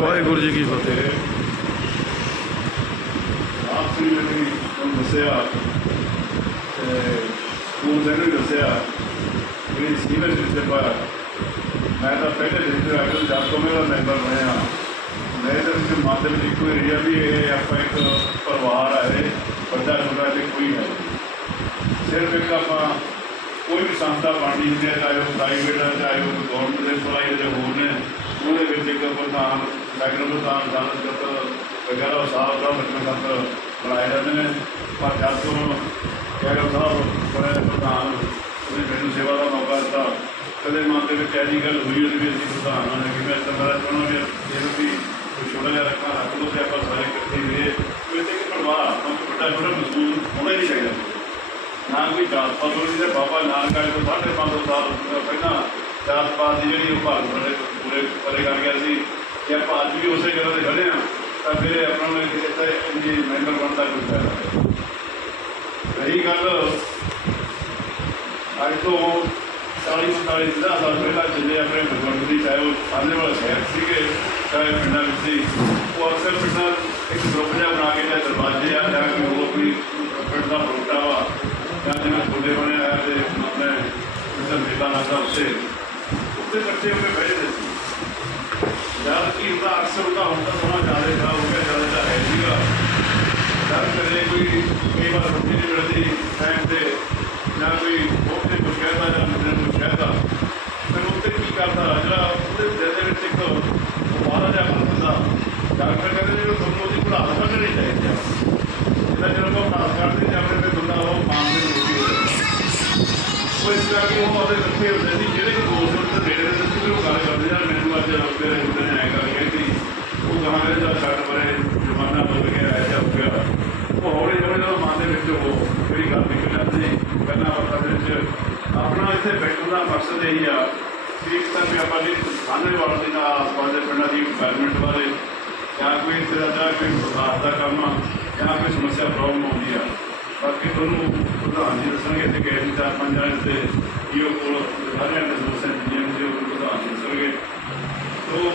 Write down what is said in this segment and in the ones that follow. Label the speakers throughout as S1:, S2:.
S1: ਵਾਹਿਗੁਰੂ ਜੀ ਕੀ ਫਤਿਹ।
S2: ਆਪ ਸ੍ਰੀ ਜੀ ਨੂੰ ਦੱਸਿਆ ਤੇ ਸਕੂਲ ਜਨ ਵੀ ਦੱਸਿਆ ਕਿ ਸੀਵਰ ਜਿੱਤੇ ਪਾਇਆ ਮੈਂ ਤਾਂ ਪਹਿਲੇ ਦਿਨ ਤੋਂ ਅਗਲ ਜਦ ਤੋਂ ਮੇਰਾ ਮੈਂਬਰ ਬਣਿਆ। ਮੇਰੇ ਦੇ ਵਿੱਚ ਮਨ ਦੇ ਵਿੱਚ ਇੱਕੋ ਏਰੀਆ ਵੀ ਇਹ ਆਪਾਂ ਇੱਕ ਪਰਿਵਾਰ ਹੈ ਇਹ ਵੱਡਾ ਛੋਟਾ ਤੇ ਕੋਈ ਹੈ ਸਿਰਫ ਇੱਕ ਆਪਾਂ ਕੋਈ ਵੀ ਸੰਸਥਾ ਬਣਦੀ ਹੁੰਦੀ ਹੈ, ਚਾਹੇ ਉਹ ਪ੍ਰਾਈਵੇਟ ਹੈ ਚਾਹੇ ਉਹ ਗਵਰਨਮੈਂਟ ਦੇ ਸਪਲਾਈ ਦੇ ਹੋਰ ਨੇ, ਉਹਦੇ ਵਿੱਚ ਇੱਕ ਪ੍ਰਧਾਨ ਸੈਕਟਰ ਪ੍ਰਧਾਨ ਦਾਨਤ ਸਕੱਤਰ ਵਗੈਰਾ ਸਾਹਿਬ ਦਾ ਮਤਲਬ ਸੰਤਰ ਬਣਾਏ ਜਾਂਦੇ ਨੇ। ਪਰ ਜਦ ਤੋਂ ਕੈਰੋ ਸਾਹਿਬ ਬੜੇ ਪ੍ਰਧਾਨ ਉਹਨੇ ਮੈਨੂੰ ਸੇਵਾ ਦਾ ਮੌਕਾ ਦਿੱਤਾ। ਕਦੇ ਮਨ ਦੇ ਵਿੱਚ ਐਸੀ ਗੱਲ ਹੋਈ ਉਹਦੀ ਵੀ ਅਸੀਂ ਪ੍ਰਧਾਨ ਨਾਲ ਕਿ ਮੈਂ ਤਾਂ ਚਾਹੁੰਦਾ ਵੀ ਇਹ ਵੀ ਛੋਟਾ ਜਿਹਾ ਰੱਖਾਂ ਰੱਖ ਲਓ ਤੇ ਆਪਾਂ ਸਾਰੇ ਇਕੱਠੇ ਹੋਈਏ ਕੋਈ ਤੇ ਇੱਕ ਪਰਿਵਾਰ ਆਪਾਂ ਵੱਡਾ ਛੋਟਾ ਮਜ਼ਦੂਰ ਹੋਣਾ ਹੀ ਨਹੀਂ ਚਾਹੀਦਾ। ਨਾ ਕੋਈ ਜਾਤ ਪਾਤ ਹੋਣੀ ਤੇ ਬਾਬਾ ਨਾਨਕ ਤੋਂ ਸਾਢੇ ਪੰਜ ਸੌ ਸਾਲ ਪਹਿਲਾਂ ਜਾਤ ਪਾਤ ਦੀ ਜਿਹੜੀ ਉਹ ਭਾਰਤ ਬੜੇ ਪੂਰੇ ਪਰੇ ਕਰ ਗਿਆ ਸੀ। ਜੇ ਆਪਾਂ ਅੱਜ ਵੀ ਉਸੇ ਜਗ੍ਹਾ ਤੇ ਖੜੇ ਹਾਂ, ਤਾਂ ਫਿਰ ਆਪਣਾ ਨੂੰ ਇੱਥੇ ਇੰਨੀ ਮੈਂਬਰ ਬਣਦਾ ਕੋਈ ਫਾਇਦਾ ਰਹੀ ਗੱਲ, ਅੱਜ ਤੋਂ 40 45 ਦਾ ਸਾਲ ਪਹਿਲਾਂ ਚੱਲੇ ਆਪਣੇ ਭਗਵੰਤ ਦੀ ਚਾਹੇ ਉਹ ਸਾਹਮਣੇ ਵਾਲਾ ਸ਼ਹਿਰ ਸੀਗੇ, ਚਾਹੇ ਪਿੰਡਾਂ ਵਿੱਚ ਸੀ, ਉਹ ਅਕਸਰ ਪਿੰਡਾਂ ਇੱਕ ਗਰੁੱਪ ਜਿਹਾ ਬਣਾ ਕੇ ਜਾਂ ਦਰਵਾਜ਼ੇ ਆ, ਜਾਂ ਕੋਈ ਹੋਰ ਕੋਈ ਪਿੰਡ ਦਾ ਪ੍ਰੋਗਰਾਮ ਵਾ, ਜਾਂ ਜਿਵੇਂ ਛੋਟੇ ਬਣੇ ਆ ਤੇ ਆਪਣੇ ਜਿੱਦਾਂ ਮੇਲਾ ਲੱਗਦਾ ਉੱਥੇ। ਉੱਥੇ ਇਕੱਠੇ ਹੋ ਕੇ ਬੈਠਦੇ ਸੀ ਜਦ ਕੀ ਹੁੰਦਾ ਅਕਸਰ ਹੁੰਦਾ ਹੁੰਦਾ ਸਮਾਂ ਜ਼ਿਆਦਾ ਖਰਾਬ ਹੋ ਗਿਆ ਜ਼ਿਆਦਾ ਤਾਂ ਹੈ ਸੀਗਾ ਜਦ ਕਦੇ ਕੋਈ ਕਈ ਵਾਰ ਰੋਟੀ ਨਹੀਂ ਮਿਲਦੀ ਟਾਈਮ ਤੇ ਜਾਂ ਕੋਈ ਉਹਨੇ ਕੁਝ ਕਹਿਦਾ ਜਾਂ ਮੇਰੇ ਕੁਝ ਕਹਿਦਾ ਫਿਰ ਉੱਤੇ ਕੀ ਕਰਦਾ, ਜਿਹੜਾ ਉਹਦੇ ਦਿਲ ਦੇ ਵਿੱਚ ਇੱਕ ਬਾਹਰ ਜਾ ਕੇ ਹੁੰਦਾ, ਡਾਕਟਰ ਕਹਿੰਦੇ ਨੇ ਤੁਹਾਨੂੰ ਉਹਦੀ ਪੜਾਸ ਸਮਝਣੀ ਚਾਹੀਦੀ। ਹੈ ਜਿਹੜਾ ਜਦੋਂ ਆਪਾਂ ਪੜਾਸ ਕਰਦੇ ਜਾਂ ਆਪਣੇ ਤੇ ਬੰਦਾ ਉਹ ਮਾਨ ਦੇ ਰੋਟੀ ਹੋ ਜਾਂਦੀ ਉਹ ਇਸ ਕਰਕੇ ਉਹ ਉਹਦੇ ਇਕੱਠੇ ਹੁੰਦੇ ਸੀ, ਜਿਹੜੇ ਕਿ ਦੋਸਤ ਦੇ ਨੇੜੇ ਦੇ ਸੀ ਉਹ ਗੱਲ ਕਰਦੇ ਯਾਰ ਮੈਨੂੰ ਅੱਜ ਮੇਰੇ ਹੁੰਦੇ ਨੇ ਐਂ ਗੱਲ ਕਹਿੰਦੀ ਉਹ ਕਹਾਂ ਮੇਰੇ ਦਾ ਛੱਡ ਪਰੇ ਜ਼ਮਾਨਾ ਬਦਲ ਗਿਆ ਐਸਾ ਹੋ ਗਿਆ ਉਹ ਹੌਲੀ ਹੌਲੀ ਜਦੋਂ ਮਨ ਦੇ ਵਿੱਚ ਉਹ ਜਿਹੜੀ ਗੱਲ ਨਿਕਲ ਜਾਂਦੀ ਪਹਿਲਾਂ ਵਕਤ ਦੇ ਵਿੱਚ ਆਪਣਾ ਇੱਥੇ ਬੈਠਣ ਦਾ ਆ। ਕਿ ਇੱਕ ਆਪਾਂ ਜੀ ਸਾਹਮਣੇ ਵਾਲੇ ਦੇ ਆਸ-ਪਾਸ ਦੇ ਪਿੰਡਾਂ ਦੀ ਡਿਵੈਲਪਮੈਂਟ ਬਾਰੇ ਜਾਂ ਕੋਈ ਇਸ ਤਰ੍ਹਾਂ ਦਾ ਕੋਈ ਵਿਕਾਸ ਦਾ ਕੰਮ ਆ ਜਾਂ ਕੋਈ ਸਮੱਸਿਆ ਪ੍ਰੋਬਲਮ ਆਉਂਦੀ ਆ, ਬਾਕੀ ਤੁਹਾਨੂੰ ਪ੍ਰਧਾਨ ਜੀ ਦੱਸਣਗੇ ਤੇ ਗਏ ਨੇ ਚਾਰ ਪੰਜ ਜਣੇ ਤੇ ਇਹੋ ਕੋਲ ਸਾਰਿਆਂ ਦੇ ਸਮੱਸਿਆ ਜਿਹੜੀਆਂ ਨੇ ਉਹ ਪ੍ਰਧਾਨ ਜੀ ਦੱਸਣਗੇ। ਤੋ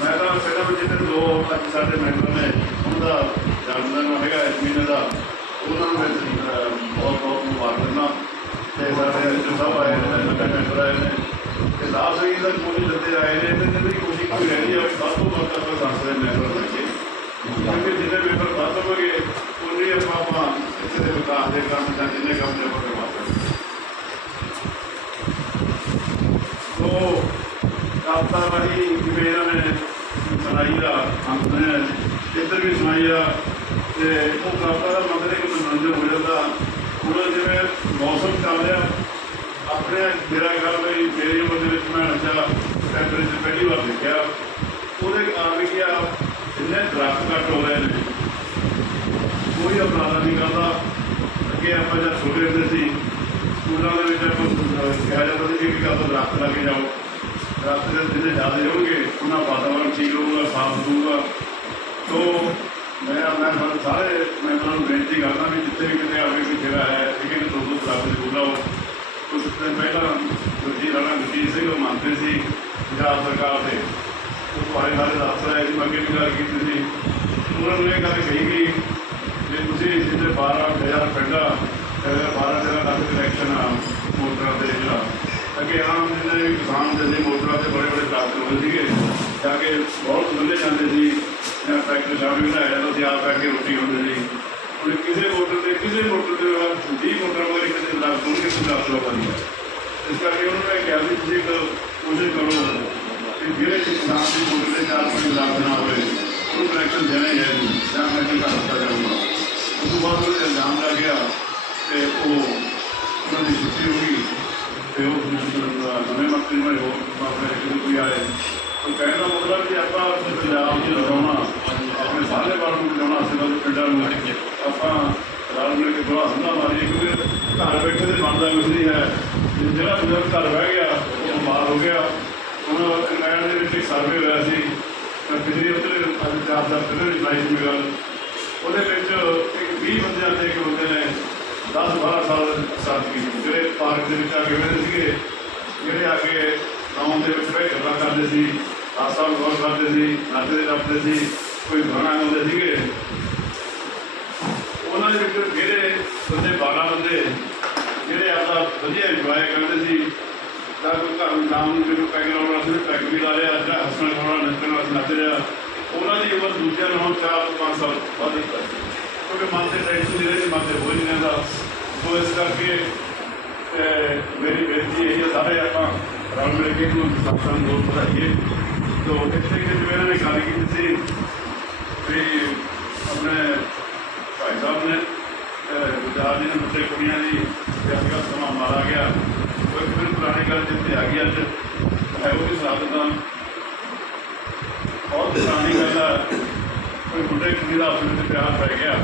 S2: ਮੈਂ ਤਾਂ ਪਹਿਲਾਂ ਵੀ ਜਿਹਦੇ ਦੋ ਅੱਜ ਸਾਡੇ ਮੈਂਬਰ ਨੇ, ਉਹਨਾਂ ਦਾ ਜਨਮਦਿਨ ਹੈਗਾ ਇਸ ਮਹੀਨੇ ਦਾ, ਉਹਨਾਂ ਨੂੰ ਮੈਂ ਬਹੁਤ ਬਹੁਤ ਮੁਬਾਰਕ ਦਿੰਦਾ ਤੇ ਸਾਡੇ ਜੋ ਸਭ ਆਏ ਮੈਂਬਰ ਆਏ ਨੇ ਤੇ ਲਾਭ ਸਿੰਘ ਦਾ ਕੋਈ ਦਿੱਤੇ ਆਏ ਨੇ ਤੇ ਜਿਹੜੀ ਕੋਸ਼ਿਸ਼ ਕੋਈ ਰਹਿੰਦੀ ਆ ਵੀ ਤੋਂ ਵੱਧ ਆਪਾਂ ਸੰਸਦ ਦੇ ਮੈਂਬਰ ਬੱਚੇ ਕਿਉਂਕਿ ਜਿੰਨੇ ਮੈਂਬਰ ਵੱਧ ਹੋਣਗੇ ਉਨੇ ਆਪਾਂ ਆਪਾਂ ਇੱਥੇ ਦੇ ਵਿਕਾਸ ਦੇ ਕੰਮ ਜਾਂ ਜਿੰਨੇ ਕੰਮ ਨੇ ਆਪਾਂ ਕਰਵਾ ਸਕਦੇ ਸੋ ਕਾਪਤਾ ਜਿਵੇਂ ਇਹਨਾਂ ਨੇ ਸੁਣਾਈ ਦਾ ਅੰਤ ਨੇ ਇੱਧਰ ਵੀ ਸੁਣਾਈ ਆ ਤੇ ਉਹ ਕਾਪਤਾ ਦਾ ਮਤਲਬ ਹੈ ਮਨੋਰੰਜਨ ਹੋ ਜਾਂਦਾ। ਹੁਣ ਜਿਵੇਂ ਮੌਸਮ ਚੱਲ ਰਿਹਾ ਆਪਣੇ ਮੇਰਾ ਖਿਆਲ ਵੀ ਮੇਰੀ ਉਮਰ ਦੇ ਵਿੱਚ ਮੈਂ ਅੱਛਾ ਟੈਂਪਰੇਚਰ ਪਹਿਲੀ ਵਾਰ ਦੇਖਿਆ। ਉਹਦੇ ਕਾਰਨ ਕੀ ਆ ਜਿੰਨੇ ਦਰਖਤ ਘੱਟ ਹੋ ਰਹੇ ਨੇ। ਕੋਈ ਅਪਰਾਧ ਨਹੀਂ ਕਰਦਾ। ਅੱਗੇ ਆਪਾਂ ਜਦ ਛੋਟੇ ਹੁੰਦੇ ਸੀ, ਸਕੂਲਾਂ ਦੇ ਵਿੱਚ ਆਪਾਂ ਕਿਹਾ ਜਾਂਦਾ ਸੀ ਕਿ ਕਦੋਂ ਦਰਖਤ ਲੱਗੇ ਜਾਓ। ਦਰਖਤ ਦੇ ਜਿੰਨੇ ਜ਼ਿਆਦਾ ਹੋਣਗੇ, ਉਹਨਾਂ ਵਾਤਾਵਰਨ ਠੀਕ ਰਹੂਗਾ, ਸਾਫ਼ ਰਹੂਗਾ ਸੋ ਮੈਂ ਮੈਂ ਤੁਹਾਨੂੰ ਸਾਰੇ ਮੈਂਬਰਾਂ ਨੂੰ ਬੇਨਤੀ ਕਰਦਾ ਵੀ ਜਿੱਥੇ ਵੀ ਕਿਤੇ ਆਵੇ ਕਿ ਜਗ੍ਹਾ ਹੈ ਠੀਕ ਹੈ ਦੋ ਦੋ ਦਰਖਤ ਜ਼ਰੂਰ ਲਾਓ। ਤੇ ਪਹਿਲਾਂ ਗੁਰਜੀ ਰਾਣਾ ਗੁਰਜੀਤ ਸਿੰਘ ਉਹ ਮੰਤਰੀ ਸੀ ਪੰਜਾਬ ਸਰਕਾਰ ਦੇ। ਉਹ ਤੁਹਾਡੇ ਨਾਲ ਅਫਸਰ ਹੈ ਸੀ ਮੰਗੇ ਦੀ ਗੱਲ ਕੀਤੀ ਸੀ। ਉਹਨਾਂ ਨੂੰ ਇਹ ਗੱਲ ਕਹੀ ਗਈ, ਜੇ ਤੁਸੀਂ ਜਿੱਦੇ 12000 ਪਿੰਡਾਂ ਤੇ 12 ਜਿਹੜਾ ਕਨੈਕਸ਼ਨ ਆ ਮੋਟਰਾਂ ਦੇ ਜਿਹੜਾ, ਅੱਗੇ ਆਮ ਜਿਹੜੇ ਕਿਸਾਨ ਦੇ ਮੋਟਰਾਂ ਤੇ ਬੜੇ ਬੜੇ ਟਰੱਕ ਹੁੰਦੇ ਸੀਗੇ, ਜਾ ਕੇ ਬਹੁਤ ਬੰਦੇ ਜਾਂਦੇ ਸੀ, ਜਾਂ ਟਰੈਕਟਰ ਸ਼ਾਮੀ ਬਣਾਇਆ ਤਾਂ ਆਪ ਆ ਕੇ ਰੋਟੀ ਹੁੰਦੀ ਸੀ। ਹੁਣ ਕਿਸੇ ਮੋਟਰ ਤੇ, ਕਿਸੇ ਮੋਟਰ ਦੇ ਬਾਅਦ 20 ਮੋਟਰ ਮਗਰ ਕਿਸੇ ਦਾ 10 ਲੋਕਾਂ ਦੀ ਇਸ ਕਰਕੇ ਉਹਨਾਂ ਨੂੰ ਕਿਹਾ ਵੀ ਤੁਸੀਂ ਇੱਕ ਕੋਸ਼ਿਸ਼ ਕਰੋ। ਕਿ ਜਿਹੜੇ ਕਿਸਾਨ ਦੀ ਮੋਟਰ ਦੇ ਚਾਰ ਪੰਜ ਲੱਖ ਨਾ ਹੋਵੇ ਉਹਨੂੰ ਕਨੈਕਸ਼ਨ ਦੇਣਾ ਹੀ ਹੈ ਜਾਂ। ਮੈਂ ਕੀ ਕਰ ਸਕਦਾ ਜਾਊਂਗਾ। ਤੋਂ ਬਾਅਦ ਉਹ ਇਲਜ਼ਾਮ ਲੱਗ ਗਿਆ ਤੇ ਉਹ ਉਹਨਾਂ ਦੀ ਛੁੱਟੀ ਹੋ ਗਈ। ਤੇ ਉਹ ਜਿਵੇਂ ਮੱਕੀ ਮੈਂ ਹੋ ਮਾਪੇ ਕੋਈ ਆਏ, ਉਹ ਕਹਿਣ ਦਾ ਮਤਲਬ ਕਿ ਆਪਾਂ ਪੰਜਾਬ ਦੇ ਤੇ ਹੈ। ਜਿਹੜਾ ਬਜ਼ੁਰਗ ਘਰ ਬਹਿ ਗਿਆ, ਉਹ ਬਿਮਾਰ ਹੋ ਗਿਆ। ਹੁਣ ਇੰਗਲੈਂਡ ਦੇ ਵਿੱਚ ਇੱਕ ਸਰਵੇ ਹੋਇਆ ਸੀ। ਤਾਂ ਪਿਛਲੀ ਅੱਜ ਚਾਰ ਦਾ ਪਹਿਲੇ ਰਿਪਲਾਈ ਦੀ ਉਹਦੇ ਵਿੱਚ ਇੱਕ 20 ਬੰਦਿਆਂ ਤੇ ਇੱਕ ਬੰਦੇ ਨੇ 10 12 ਸਾਲ ਸਾਥ ਕੀਤੀ। ਜਿਹੜੇ ਪਾਰਕ ਦੇ ਵਿੱਚ ਆ ਕੇ ਬੈਠੇ ਸੀਗੇ, ਜਿਹੜੇ ਆ ਕੇ ਗਾਉਂ ਦੇ ਵਿੱਚ ਬੈਠ ਗੱਲਾਂ ਕਰਦੇ ਸੀ ਆਸਾ ਗੌਰ ਕਰਦੇ ਸੀ, ਨੱਚਦੇ ਟੱਪਦੇ ਸੀ, ਕੋਈ ਗਾਣਾ ਗਾਉਂਦੇ ਸੀਗੇ। ਉਹਨਾਂ ਦੇ ਵਿੱਚ ਜਿਹੜੇ ਬੰਦੇ 12 ਬੰਦੇ ਜਿਹੜੇ ਆਪਦਾ ਵਧੀਆ ਇੰਜੋਏ ਕਰਦੇ ਸੀ ਤਾਂ ਕੋਈ ਘਰ ਨੂੰ ਨਾਮ ਨੂੰ ਜਦੋਂ ਪੈਗ ਲਾਉਣਾ ਸੀ ਪੈਗ ਵੀ ਲਾ ਲਿਆ, ਜਾਂ ਹੱਸਣ ਖੋਣਾ ਨੱਚਣ ਵਾਸਤੇ ਨੱਚ ਰਿਹਾ, ਉਹਨਾਂ ਦੀ ਉਮਰ ਦੂਜਿਆਂ ਨਾਲੋਂ 4 ਤੋਂ 5 ਸਾਲ ਵੱਧ ਹੀ ਸੀ। ਕਿਉਂਕਿ ਮਨ ਤੇ ਟੈਨਸ਼ਨ ਨਹੀਂ ਮਨ ਤੇ ਹੋ ਨਹੀਂ ਰਹਿੰਦਾ। ਸੋ ਇਸ ਕਰਕੇ ਮੇਰੀ ਬੇਨਤੀ ਇਹ ਹੈ, ਸਾਰੇ ਆਪਾਂ ਰਲ ਮਿਲ ਕੇ ਨੂੰ ਸਤਸੰਗ ਨੂੰ ਵਧਾਈਏ। ਤੋ ਇੱਥੇ ਕਿ ਜਿਵੇਂ ਇਹਨਾਂ ਨੇ ਗੱਲ ਕੀਤੀ ਸੀ, ਵੀ ਆਪਣੇ ਭਾਈ ਸਾਹਿਬ ਨੇ ਵਿਚਾਰ ਜੀ ਨੇ ਬੱਚੇ ਕੁੜੀਆਂ ਦੀ ਕਿ ਸਮਾਂ ਮਾਰਾ ਗਿਆ। ਕੋਈ ਫਿਰ ਪੁਰਾਣੀ ਗੱਲ ਜਿੱਥੇ ਆ ਗਈ ਅੱਜ ਹੈ ਉਹ ਵੀ ਸਾਥ ਬਹੁਤ ਪੁਰਾਣੀ ਗੱਲ ਆ। ਕੋਈ ਮੁੰਡੇ ਕੁੜੀ ਦਾ ਆਪਸ ਵਿੱਚ ਪਿਆਰ ਪੈ ਗਿਆ।